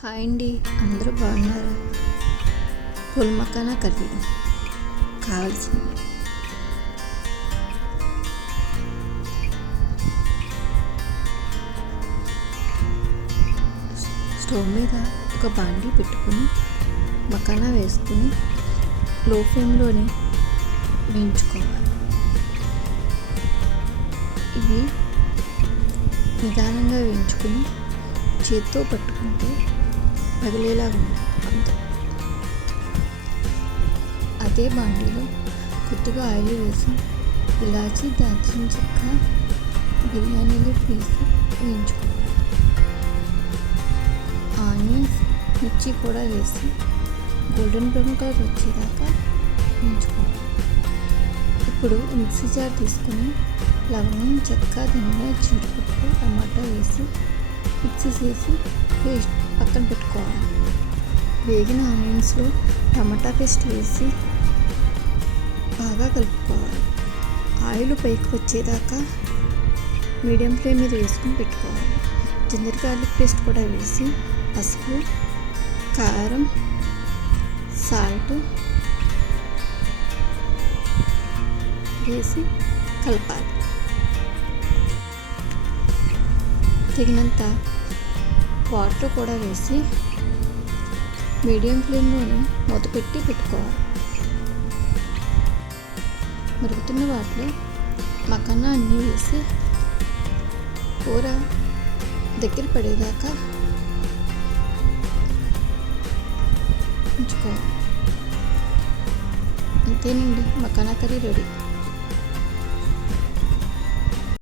Hi అండి, అందరూ బాగున్నారా? ఫుల్ మకానా కర్రీ కావాల్సింది స్టవ్ మీద ఒక బాండీ పెట్టుకుని మకానా వేసుకుని లో ఫ్లేమ్లోని వేయించుకోవాలి. ఇవి నిదానంగా వేయించుకుని చేత్తో పట్టుకుంటే పగిలేలాగా ఉండాలి. అదే బాండీలో కొద్దిగా ఆయిల్ వేసి ఇలాచి, దాల్చిన చెక్క, బిర్యానీలు వేసి వేయించుకోవాలి. ఆనియన్స్, మిర్చి కూడా వేసి గోల్డెన్ బ్రౌన్ కలర్ వచ్చేదాకా వేయించుకోవాలి. ఇప్పుడు మిక్సీ జార్ తీసుకుని లవంగం, చెక్క, ధనియా, జీడిపప్పు, టమాటా వేసి మిక్సీ చేసి పేస్ట్ పక్కన పెట్టుకోవాలి. వేగిన ఆనియన్స్లో టమాటా పేస్ట్ వేసి బాగా కలుపుకోవాలి. ఆయిల్ పైకి వచ్చేదాకా మీడియం ఫ్లేమ్ మీద వేసుకుని పెట్టుకోవాలి. జింజర్ గార్లిక్ పేస్ట్ కూడా వేసి పసుపు, కారం, సాల్ట్ వేసి కలపాలి. తగినంత వాటర్ కూడా వేసి మీడియం ఫ్లేమ్లోనే మూత పెట్టి పెట్టుకోవాలి. మరుగుతున్న వాటిలో మకానా అన్నీ వేసి కూర దగ్గర పడేదాకా ఉంచుకోవాలి. అంతేనండి, మకానా కర్రీ రెడీ.